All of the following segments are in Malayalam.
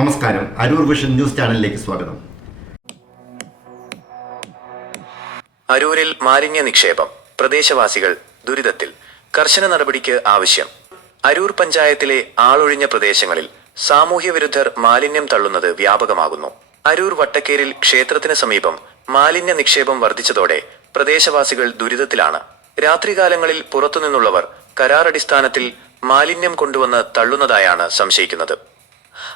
നമസ്കാരം. അരൂർ വിഷൻ ന്യൂസ് ചാനലിലേക്ക് സ്വാഗതം. അരൂരിൽ മാലിന്യ നിക്ഷേപം പ്രദേശവാസികൾ ദുരിതത്തിൽ കർശന നടപടിക്ക് ആവശ്യം. അരൂർ പഞ്ചായത്തിലെ ആളൊഴിഞ്ഞ പ്രദേശങ്ങളിൽ സാമൂഹ്യ വിരുദ്ധർ മാലിന്യം തള്ളുന്നത് വ്യാപകമാകുന്നു. അരൂർ വട്ടക്കേരിൽ ക്ഷേത്രത്തിന് സമീപം മാലിന്യ നിക്ഷേപം വർദ്ധിച്ചതോടെ പ്രദേശവാസികൾ ദുരിതത്തിലാണ്. രാത്രികാലങ്ങളിൽ പുറത്തുനിന്നുള്ളവർ കരാറടിസ്ഥാനത്തിൽ മാലിന്യം കൊണ്ടുവന്ന് തള്ളുന്നതായാണ് സംശയിക്കുന്നത്.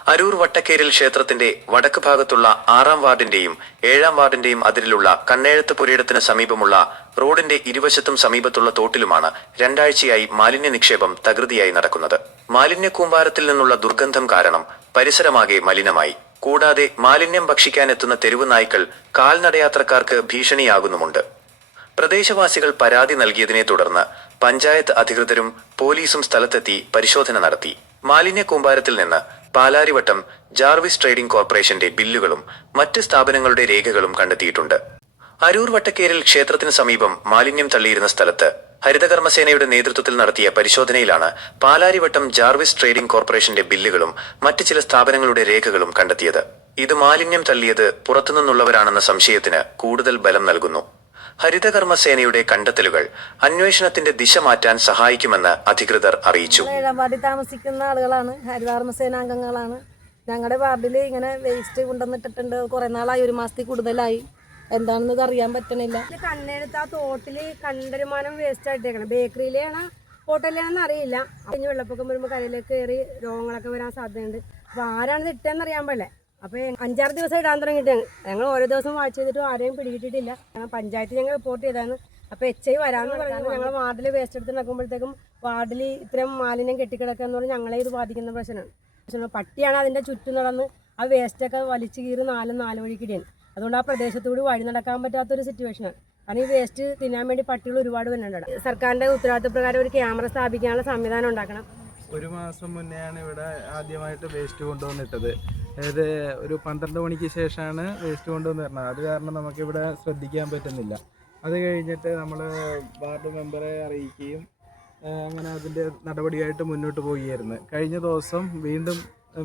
അരൂർ വട്ടക്കേരിൽ ക്ഷേത്രത്തിന്റെ വടക്ക് ഭാഗത്തുള്ള ആറാം വാർഡിന്റെയും ഏഴാം വാർഡിന്റെയും അതിരിലുള്ള കണ്ണേഴത്ത് പുരയിടത്തിന് സമീപമുള്ള റോഡിന്റെ ഇരുവശത്തും സമീപത്തുള്ള തോട്ടിലുമാണ് രണ്ടാഴ്ചയായി മാലിന്യ നിക്ഷേപം തകൃതിയായി നടക്കുന്നത്. മാലിന്യ കൂമ്പാരത്തിൽ നിന്നുള്ള ദുർഗന്ധം കാരണം പരിസരമാകെ മലിനമായി. കൂടാതെ മാലിന്യം ഭക്ഷിക്കാനെത്തുന്ന തെരുവ് നായ്ക്കൾ കാൽനടയാത്രക്കാർക്ക് ഭീഷണിയാകുന്നുമുണ്ട്. പ്രദേശവാസികൾ പരാതി നൽകിയതിനെ തുടർന്ന് പഞ്ചായത്ത് അധികൃതരും പോലീസും സ്ഥലത്തെത്തി പരിശോധന നടത്തി. മാലിന്യ കൂമ്പാരത്തിൽ നിന്ന് പാലാരിവട്ടം ജാർവിസ് ട്രേഡിംഗ് കോർപ്പറേഷന്റെ ബില്ലുകളും മറ്റ് സ്ഥാപനങ്ങളുടെ രേഖകളും കണ്ടെത്തിയിട്ടുണ്ട്. അരൂർ വട്ടക്കേരിൽ ക്ഷേത്രത്തിന് സമീപം മാലിന്യം തള്ളിയിരുന്ന സ്ഥലത്ത് ഹരിതകർമ്മസേനയുടെ നേതൃത്വത്തിൽ നടത്തിയ പരിശോധനയിലാണ് പാലാരിവട്ടം ജാർവിസ് ട്രേഡിംഗ് കോർപ്പറേഷന്റെ ബില്ലുകളും മറ്റ് ചില സ്ഥാപനങ്ങളുടെ രേഖകളും കണ്ടെത്തിയത്. ഇത് മാലിന്യം തള്ളിയത് പുറത്തുനിന്നുള്ളവരാണെന്ന സംശയത്തിന് കൂടുതൽ ബലം നൽകുന്നു. ഹരിതകർമ്മസേനയുടെ കണ്ടെത്തലുകൾ അന്വേഷണത്തിന്റെ ദിശ മാറ്റാൻ സഹായിക്കുമെന്ന് അധികൃതർ അറിയിച്ചു. ഏഴാം വാർഡിൽ താമസിക്കുന്ന ആളുകളാണ്. ഹരിതകർമ്മ സേനാംഗങ്ങളാണ് ഞങ്ങളുടെ വാർഡിൽ ഇങ്ങനെ വേസ്റ്റ് കൊണ്ടുവന്നിട്ടിട്ടുണ്ട്. കുറെ നാളായി ഒരു മാസത്തിൽ കൂടുതലായി. എന്താണെന്ന് അറിയാൻ പറ്റണില്ല. കണ്ണെടുത്ത് ആ തോട്ടിൽ കണ്ടരുമാനം വേസ്റ്റ് ആയിട്ടേക്കണം. ബേക്കറിയിലാണ് ഹോട്ടലിലാണെന്ന് അറിയില്ല. കഴിഞ്ഞ് വെള്ളപ്പൊക്കം വരുമ്പോൾ കരയിലേക്ക് കയറി രോഗങ്ങളൊക്കെ വരാൻ സാധ്യതയുണ്ട്. അപ്പോൾ ആരാണ് ഇട്ടതെന്ന് അറിയാൻ പാടില്ല. അപ്പോൾ അഞ്ചാറ് ദിവസമായിട്ട് ആന്തരം തുടങ്ങിയിട്ട് ഞങ്ങൾ ഓരോ ദിവസം വാച്ച് ചെയ്തിട്ടും ആരെയും പിടികിട്ടിട്ടില്ല ഞങ്ങൾ പഞ്ചായത്ത് ഞങ്ങൾ റിപ്പോർട്ട് ചെയ്താണ് അപ്പോൾ എച്ച് ഐ വരാമെന്ന് പറഞ്ഞു ഞങ്ങൾ വാർഡിൽ വേസ്റ്റ് എടുത്ത് നടക്കുമ്പോഴത്തേക്കും വാർഡിൽ ഇത്രയും മാലിന്യം കെട്ടിക്കിടക്കുക എന്ന് പറഞ്ഞാൽ ഞങ്ങളെ ഇത് ബാധിക്കുന്ന പ്രശ്നമാണ്. പ്രശ്നം പട്ടിയാണ് അതിന്റെ ചുറ്റും നടന്ന് ആ വേസ്റ്റൊക്കെ വലിച്ചു കീറി നാലും നാല് വഴിക്കിടിയാണ്. അതുകൊണ്ട് ആ പ്രദേശത്തുകൂടി വഴി നടക്കാൻ പറ്റാത്തൊരു സിറ്റുവേഷനാണ് കാരണം ഈ വേസ്റ്റ് തിന്നാൻ വേണ്ടി പട്ടികൾ ഒരുപാട് വരുന്നുണ്ട് സർക്കാരിന്റെ ഉത്തരവാദിത്വ പ്രകാരം ഒരു ക്യാമറ സ്ഥാപിക്കാനുള്ള സംവിധാനം ഉണ്ടാക്കണം. ഒരു മാസം മുന്നെയാണ് ഇവിടെ ആദ്യമായിട്ട് വേസ്റ്റ് കൊണ്ടുവന്നിട്ടത്. അതായത് ഒരു പന്ത്രണ്ട് മണിക്ക് ശേഷമാണ് വേസ്റ്റ് കൊണ്ടുവന്ന് വരുന്നത് അത് കാരണം നമുക്കിവിടെ ശ്രദ്ധിക്കാൻ പറ്റുന്നില്ല. അത് കഴിഞ്ഞിട്ട് നമ്മൾ വാർഡ് മെമ്പറെ അറിയിക്കുകയും അങ്ങനെ അതിന്റെ നടപടിയായിട്ട് മുന്നോട്ട് പോവുകയായിരുന്നു. കഴിഞ്ഞ ദിവസം വീണ്ടും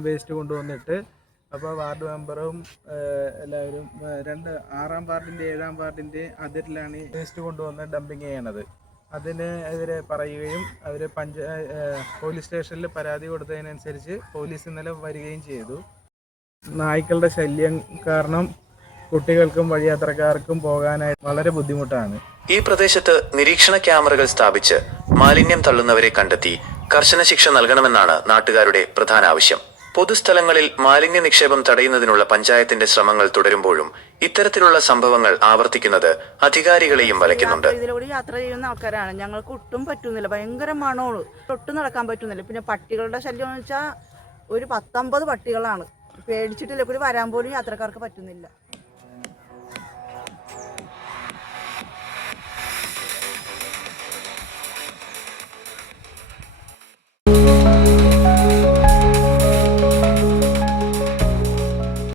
വേസ്റ്റ് കൊണ്ടുവന്നിട്ട് അപ്പോൾ വാർഡ് മെമ്പറും എല്ലാവരും രണ്ട് ആറാം വാർഡിന്റെ ഏഴാം വാർഡിന്റെ അതിരിലാണ് വേസ്റ്റ് കൊണ്ടുവന്ന് ഡംപിങ് ചെയ്യണത്. അതിന് എതിരെ പറയുകയും അവർ പഞ്ചായ പോലീസ് സ്റ്റേഷനിൽ പരാതി കൊടുത്തതിനനുസരിച്ച് പോലീസ് ഇന്നലെ വരികയും ചെയ്തു. നായ്ക്കളുടെ ശല്യം കാരണം കുട്ടികൾക്കും വഴിയാത്രക്കാർക്കും പോകാനായി വളരെ ബുദ്ധിമുട്ടാണ്. ഈ പ്രദേശത്ത് നിരീക്ഷണ ക്യാമറകൾ സ്ഥാപിച്ച് മാലിന്യം തള്ളുന്നവരെ കണ്ടെത്തി കർശന ശിക്ഷ നൽകണമെന്നാണ് നാട്ടുകാരുടെ പ്രധാന ആവശ്യം. പൊതുസ്ഥലങ്ങളിൽ മാലിന്യ നിക്ഷേപം തടയുന്നതിനുള്ള പഞ്ചായത്തിന്റെ ശ്രമങ്ങൾ തുടരുമ്പോഴും ഇത്തരത്തിലുള്ള സംഭവങ്ങൾ ആവർത്തിക്കുന്നത് അധികാരികളെയും വലയ്ക്കുന്നുണ്ട്. ഇതിലൂടെ യാത്ര ചെയ്യുന്ന ആൾക്കാരാണ്. ഞങ്ങൾക്ക് ഒട്ടും പറ്റുന്നില്ല. ഭയങ്കര മണോൾ ഒട്ടും നടക്കാൻ പറ്റുന്നില്ല. പിന്നെ പട്ടികളുടെ ശല്യം എന്ന് വെച്ചാൽ ഒരു പത്തൊമ്പത് പട്ടികളാണ്. പേടിച്ചിട്ടില്ല. കൂടി വരാൻ പോലും യാത്രക്കാർക്ക് പറ്റുന്നില്ല.